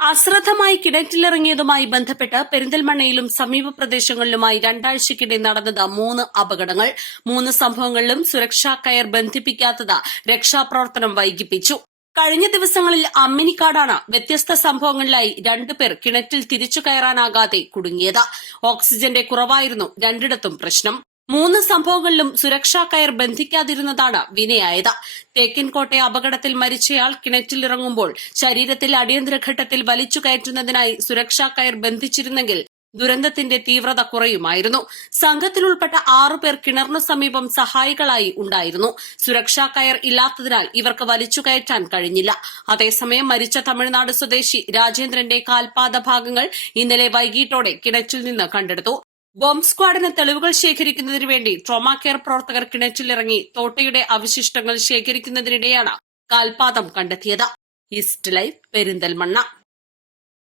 അശ്രദ്ധമായി കിണറ്റിലിറങ്ങിയതുമായി ബന്ധപ്പെട്ട് പെരിന്തൽമണ്ണയിലും സമീപ പ്രദേശങ്ങളിലുമായി രണ്ടാഴ്ചയ്ക്കിടെ നടന്നത് 3 അപകടങ്ങൾ. 3 സംഭവങ്ങളിലും സുരക്ഷാ കയർ ബന്ധിപ്പിക്കാത്തത് രക്ഷാപ്രവർത്തനം വൈകിപ്പിച്ചു. കഴിഞ്ഞ ദിവസങ്ങളിൽ അമ്മിനിക്കാടാണ് വ്യത്യസ്ത സംഭവങ്ങളിലായി 2 പേർ കിണറ്റിൽ തിരിച്ചു കയറാനാകാതെ കുടുങ്ങിയത്. ഓക്സിജന്റെ കുറവായിരുന്നു രണ്ടിടത്തും പ്രശ്നം. 3 സംഭവങ്ങളിലും സുരക്ഷാ കയർ ബന്ധിക്കാതിരുന്നതാണ് വിനയായത്. തേക്കിൻകോട്ടെ അപകടത്തിൽ മരിച്ചയാൾ കിണറ്റിലിറങ്ങുമ്പോൾ ശരീരത്തിൽ അടിയന്തര ഘട്ടത്തിൽ വലിച്ചു കയറ്റുന്നതിനായി സുരക്ഷാ കയർ ബന്ധിച്ചിരുന്നെങ്കിൽ ദുരന്തത്തിന്റെ തീവ്രത കുറയുമായിരുന്നു. സംഘത്തിലുൾപ്പെട്ട 6 പേർ കിണറിനു സമീപം സഹായികളായി ഉണ്ടായിരുന്നു. സുരക്ഷാ കയർ ഇല്ലാത്തതിനാൽ ഇവർക്ക് വലിച്ചു കയറ്റാൻ കഴിഞ്ഞില്ല. അതേസമയം മരിച്ച തമിഴ്നാട് സ്വദേശി രാജേന്ദ്രന്റെ കാൽപാദ ഭാഗങ്ങൾ ഇന്നലെ വൈകിട്ടോടെ കിണറ്റിൽ നിന്ന് കണ്ടെടുത്തു. ബോംബ് സ്ക്വാഡിന് തെളിവുകൾ ശേഖരിക്കുന്നതിന് വേണ്ടി ട്രോമാ കെയർ പ്രവർത്തകർ കിണറ്റിലിറങ്ങി തോട്ടയുടെ അവശിഷ്ടങ്ങൾ ശേഖരിക്കുന്നതിനിടെയാണ് കാൽപാദം കണ്ടെത്തിയത്. East live, Perinthalmanna.